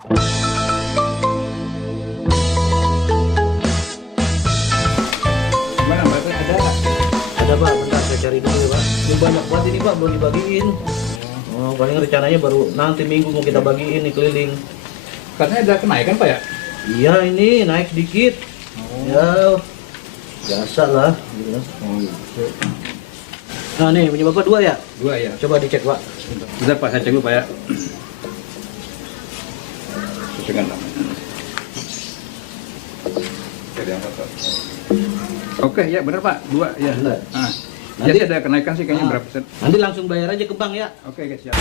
Gimana Mbak? Ada? Ada Pak, bentar saya cari dulu ya Pak. Ini banyak banget ini Pak, belum dibagiin. Oh, paling rencananya baru nanti minggu mau kita bagiin nih keliling. Katanya ada kenaikan Pak ya? Iya ini naik sedikit. Ya biasa lah. Gitu. Nah nih punya Bapak 2 ya? 2 ya. Coba dicek Pak. Bentar Pak, saya cek dulu Pak ya. Dengan Oke ya benar Pak, 2 ya. Benar. Ah. Nanti Jadi ada kenaikan sih kayaknya berapa persen? Nanti langsung bayar aja ke bank ya. Oke guys siap.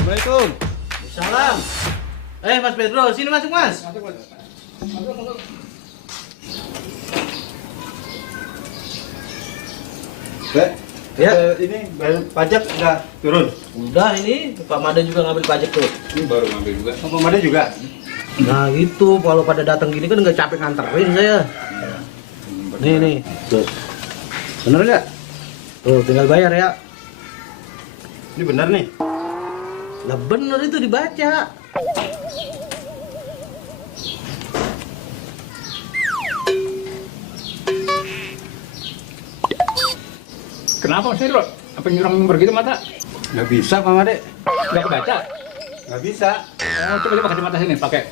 Assalamualaikum. Salam. Mas Pedro, sini masuk Mas. Ya. Ini bayar pajak udah turun. Udah ini Pak Mada juga ngambil pajak tuh. Ini baru ngambil juga. Pemadam juga. Nah gitu, kalau pada datang gini kan nggak capek nganterin saya. Nih, tuh. Bener nggak? Tuh, tinggal bayar ya. Ini benar nih. Lah bener itu dibaca. Kenapa Mas Pedro? Apa nyurang begitu mata? Nggak bisa Pak Made. Nggak kebaca? Nggak bisa. Oh, coba kacamata sini pakai.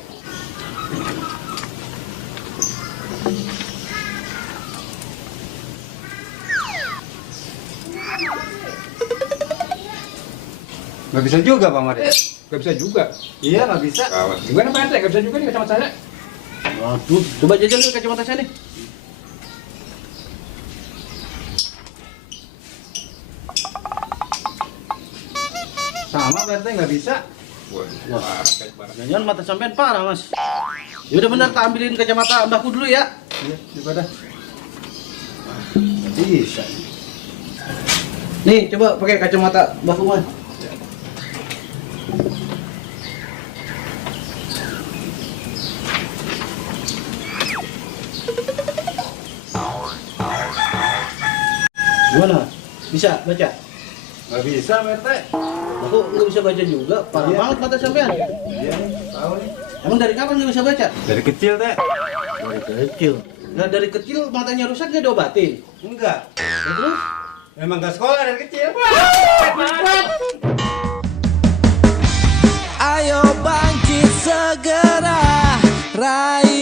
Nggak bisa juga Pak Made. Nggak bisa juga. Iya nggak bisa. Gimana Pak RT? Nggak bisa juga nih kacamata saya. Waduh, coba jajal dulu kacamata saya nih. Sama Pak RT nggak bisa. Jangan mata sampean parah Mas. Ya udah bener, tak ambilin kacamata mbahku dulu ya. Iya, daripada. Nggak bisa. Nih, coba pakai kacamata mbahku Mas. Gimana? Bisa baca? Nggak bisa Pak RT. Aku nggak bisa baca juga, parah Iya. banget mata sampean. Iya nih, tahu nih. Emang dari kapan nggak bisa baca? Dari kecil teh. Dari kecil. Nah dari kecil matanya rusak nggak diobatin? Enggak. Ya, terus? Memang nggak sekolah dari kecil. Ayo bangkit segera, raih